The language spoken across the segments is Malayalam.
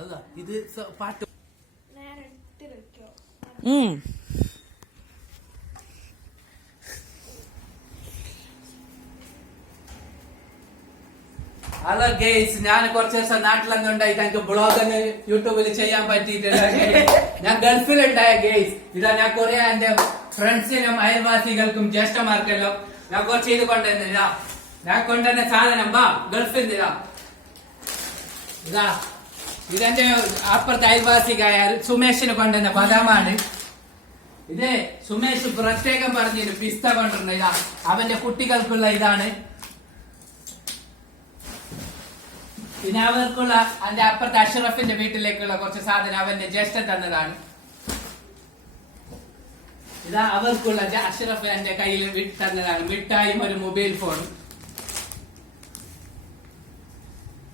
അതാ ഇത് പാട്ട്. ഹലോ ഗേസ് ഞാൻ കുറച്ച് ദിവസം നാട്ടിലൊന്നും ഉണ്ടായിട്ട് എനിക്ക് ബ്ലോഗ് യൂട്യൂബിൽ ചെയ്യാൻ പറ്റിയിട്ടില്ല. ഞാൻ ഗൾഫിലുണ്ടായ ഗെയ്സ് ഇതാ ഞാൻ കുറെ എന്റെ ഫ്രണ്ട്സിനും അയൽവാസികൾക്കും ജ്യേഷ്ഠമാർക്കെല്ലാം ഞാൻ കുറച്ച് ഇത് കൊണ്ടുവന്നില്ല ഞാൻ കൊണ്ടുവന്ന സാധനം വാ ഗൾഫിൽ ഇതാ. ഇതെന്റെ അപ്പുറത്തെ അയൽവാസിക്കായ സുമേഷിന് കൊണ്ടുവന്ന പദമാണ്. ഇത് സുമേഷ് പ്രത്യേകം പറഞ്ഞൊരു പിസ്ത കൊണ്ടുവരുന്ന ഇതാ അവന്റെ കുട്ടികൾക്കുള്ള ഇതാണ്. പിന്നെ അവർക്കുള്ള അതിന്റെ അപ്പുറത്തെ അഷറഫിന്റെ വീട്ടിലേക്കുള്ള കുറച്ച് സാധനം അവന്റെ ജ്യേഷ്ഠൻ തന്നതാണ്. ഇതാ അവർക്കുള്ള അഷറഫ് എന്റെ കയ്യിൽ തന്നതാണ്. മിഠായും ഒരു മൊബൈൽ ഫോണും.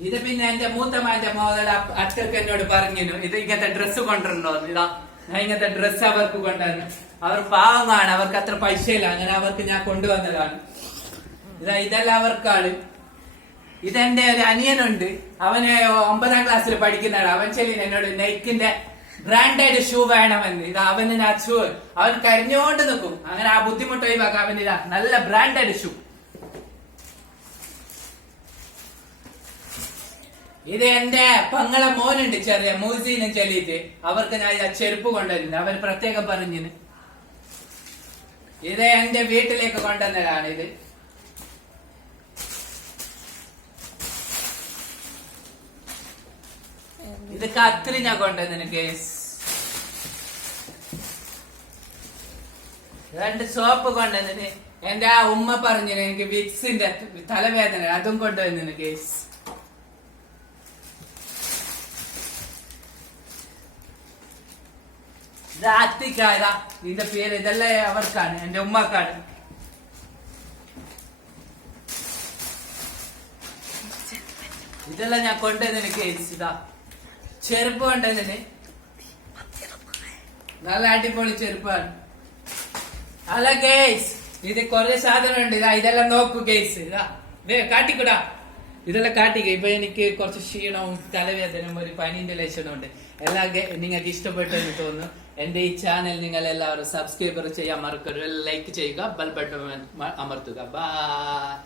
ഇത് പിന്നെ എന്റെ മൂത്തമാന്റെ മോതൽ അച്ഛർക്ക് എന്നോട് പറഞ്ഞു ഇത് ഇങ്ങനത്തെ ഡ്രസ്സ് കൊണ്ടുണ്ടോ ഇതാ ഞാൻ ഇങ്ങനത്തെ ഡ്രസ്സ് അവർക്ക് കൊണ്ടുവന്നു. അവർ പാവമാണ്. അവർക്ക് അത്ര പൈസയില്ല. അങ്ങനെ അവർക്ക് ഞാൻ കൊണ്ടുവന്നതാണ്. ഇതാ ഇതെല്ലാം അവർക്കാണ്. ഇതെന്റെ ഒരു അനിയനുണ്ട്. അവന് ഒമ്പതാം ക്ലാസ്സിൽ പഠിക്കുന്നതാണ്. അവൻ ചെല്ലി എന്നോട് നൈക്കിന്റെ ബ്രാൻഡഡ് ഷൂ വേണമെന്ന്. ഇത് അവന് ആ ഷൂ അവൻ കരിഞ്ഞോണ്ട് നിൽക്കും. അങ്ങനെ ആ ബുദ്ധിമുട്ട് ഒഴിവാക്കാൻ അവൻ ഇതാ നല്ല ബ്രാൻഡഡ് ഷൂ ഇത് എന്റെ പങ്ങളെ മോനുണ്ട് ചെറിയ മൂസീനും ചെല്ലിയിട്ട് അവർക്ക് ഞാൻ ചെരുപ്പ് കൊണ്ടുവരുന്നത് അവർ പ്രത്യേകം പറഞ്ഞിന്. ഇത് എന്റെ വീട്ടിലേക്ക് കൊണ്ടുവന്നതാണ് ഇത്. ഇത് കത്തിരി ഞാൻ കൊണ്ടുവന്നു കേസ്. രണ്ട് സോപ്പ് കൊണ്ടുവന്നിന്. എന്റെ ആ ഉമ്മ പറഞ്ഞിന് എനിക്ക് വിക്സിന്റെ തലവേദന അതും കൊണ്ടുവന്നിന് കേസ്. ഇത് നിന്റെ പേര് ഇതെല്ലാം അവർക്കാണ് എന്റെ ഉമ്മക്കാണ്. ഇതെല്ലാം ഞാൻ കൊണ്ടുവന്നു കേസ് ഇതാ. ചെരുപ്പ് കൊണ്ടുവന്നിന് നല്ല അടിപൊളി ചെരുപ്പാണ്. അല്ല ഗേസ് ഇത് കൊറേ സാധനം ഉണ്ട് ഇതാ ഇതെല്ലാം നോക്കൂ ഗേസ്. ഇതാ കാട്ടിക്കൂടാ. ഇതെല്ലാം കാട്ടിക്ക. ഇപ്പൊ എനിക്ക് കുറച്ച് ക്ഷീണവും തലവേദനയും ഒരു പനീന്റെ ലക്ഷണം ഉണ്ട്. എല്ലാം നിങ്ങൾക്ക് ഇഷ്ടപ്പെട്ടു എന്ന് തോന്നുന്നു. എന്റെ ഈ ചാനൽ നിങ്ങൾ എല്ലാവരും സബ്സ്ക്രൈബർ ചെയ്യാൻ മറക്കരുത്. ലൈക്ക് ചെയ്യുക ബെൽ ബട്ടൺ അമർത്തുക. ബൈ